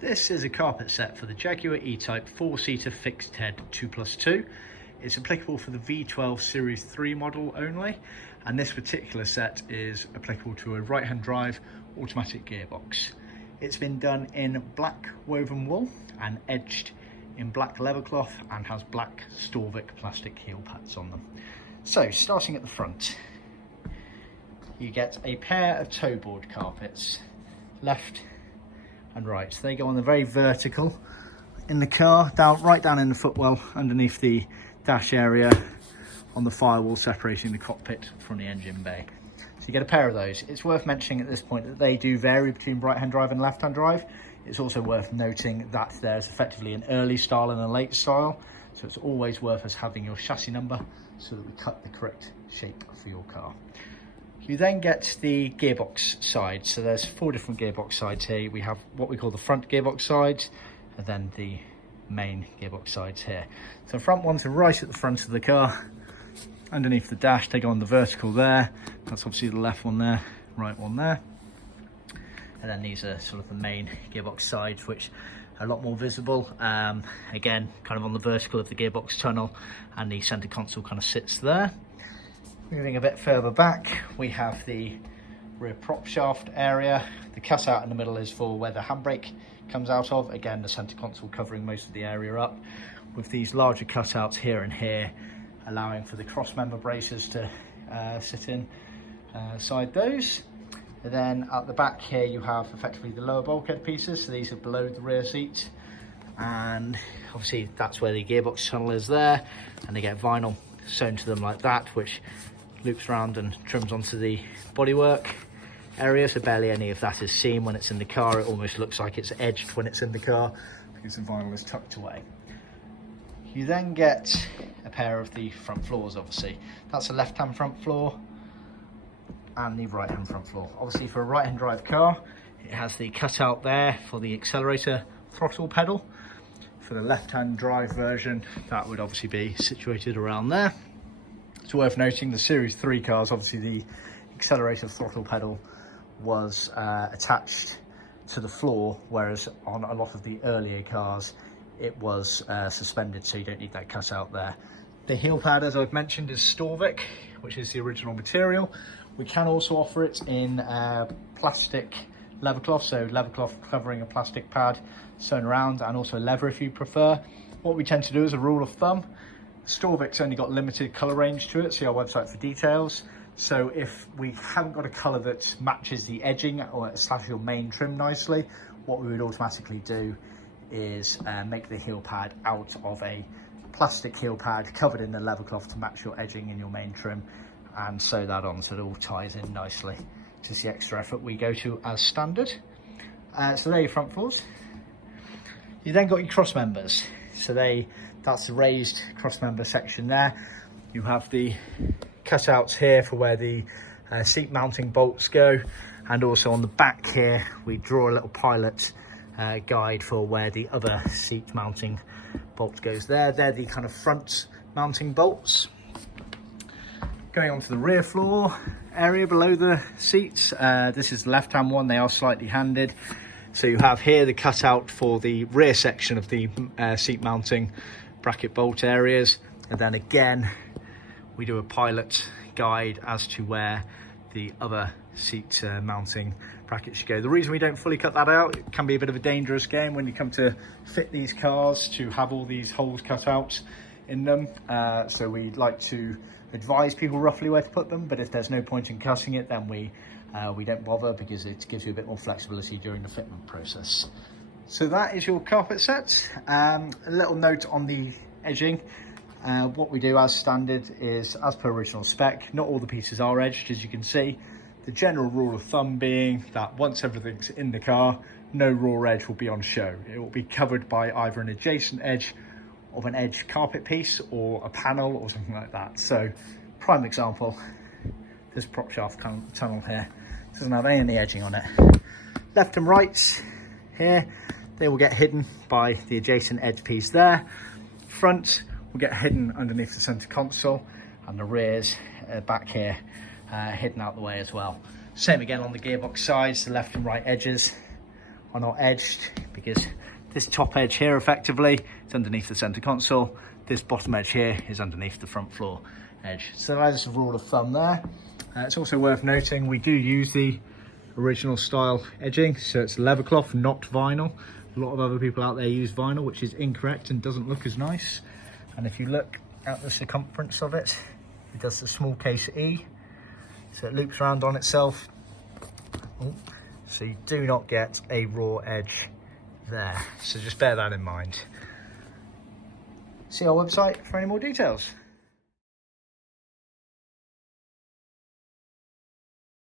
This is a carpet set for the Jaguar E Type 4-seater fixed head 2+2. It's applicable for the V12 Series 3 model only, and this particular set is applicable to a right-hand drive automatic gearbox. It's been done in black woven wool and edged in black leathercloth and has black Storvik plastic heel pads on them. So starting at the front, you get a pair of toe board carpets, left and right. So they go on the very vertical in the car, right down in the footwell underneath the dash area on the firewall separating the cockpit from the engine bay. So you get a pair of those. It's worth mentioning at this point that they do vary between right-hand drive and left-hand drive. It's also worth noting that there's effectively an early style and a late style. So it's always worth us having your chassis number so that we cut the correct shape for your car. You then get the gearbox side. So there's 4 different gearbox sides here. We have what we call the front gearbox sides and then the main gearbox sides here. So the front ones are right at the front of the car, underneath the dash. They go on the vertical there. That's obviously the left one there, right one there. And then these are sort of the main gearbox sides, which are a lot more visible. Again, kind of on the vertical of the gearbox tunnel, and the center console kind of sits there. Moving a bit further back, we have the rear prop shaft area. The cutout in the middle is for where the handbrake comes out of. Again, the center console covering most of the area up, with these larger cutouts here and here, allowing for the cross member braces to sit inside those. And then at the back here, you have effectively the lower bulkhead pieces. So these are below the rear seat. And obviously that's where the gearbox tunnel is there. And they get vinyl sewn to them like that, which loops around and trims onto the bodywork area, so barely any of that is seen when it's in the car. It almost looks like it's edged when it's in the car because the vinyl is tucked away. You then get a pair of the front floors. Obviously that's a left-hand front floor and the right-hand front floor. Obviously for a right-hand drive car, it has the cutout there for the accelerator throttle pedal. For the left-hand drive version, that would obviously be situated around there. It's worth noting the Series 3 cars, obviously the accelerator throttle pedal was attached to the floor, whereas on a lot of the earlier cars it was suspended, so you don't need that cut out there. The heel pad, as I've mentioned, is Storvik, which is the original material. We can also offer it in plastic leathercloth, so leathercloth covering a plastic pad sewn around, and also leather if you prefer. What we tend to do as a rule of thumb, Storvik's only got limited colour range to it. See our website for details. So if we haven't got a colour that matches the edging or slash your main trim nicely, what we would automatically do is make the heel pad out of a plastic heel pad covered in the leather cloth to match your edging in your main trim, and sew that on so it all ties in nicely. Just the extra effort we go to as standard. So they're your front floors. You then got your cross members. So that's the raised cross member section there. You have the cutouts here for where the seat mounting bolts go, and also on the back here we draw a little pilot guide for where the other seat mounting bolt goes there. They're the kind of front mounting bolts. Going on to the rear floor area below the seats, this is the left hand one. They are slightly handed. So you have here the cutout for the rear section of the seat mounting bracket bolt areas, and then again we do a pilot guide as to where the other seat mounting brackets should go. The reason we don't fully cut that out, it can be a bit of a dangerous game when you come to fit these cars to have all these holes cut out in them. So we like to advise people roughly where to put them, but if there's no point in cutting it, then we don't bother, because it gives you a bit more flexibility during the fitment process. So that is your carpet set. A little note on the edging. What we do as standard is as per original spec. Not all the pieces are edged, as you can see. The general rule of thumb being that once everything's in the car, no raw edge will be on show. It will be covered by either an adjacent edge of an edge carpet piece or a panel or something like that. So prime example, this prop shaft tunnel here doesn't have any edging on it. Left and right here, they will get hidden by the adjacent edge piece there. Front will get hidden underneath the center console, and the rears back here hidden out the way as well. Same again on the gearbox sides, the left and right edges are not edged, because this top edge here effectively is underneath the center console. This bottom edge here is underneath the front floor edge. So that is a rule of thumb there. It's also worth noting we do use the original style edging, so it's Leathercloth, not vinyl. A lot of other people out there use vinyl, which is incorrect and doesn't look as nice. And if you look at the circumference of it, it does the small case E, so it loops around on itself. So you do not get a raw edge there, so just bear that in mind. See our website for any more details.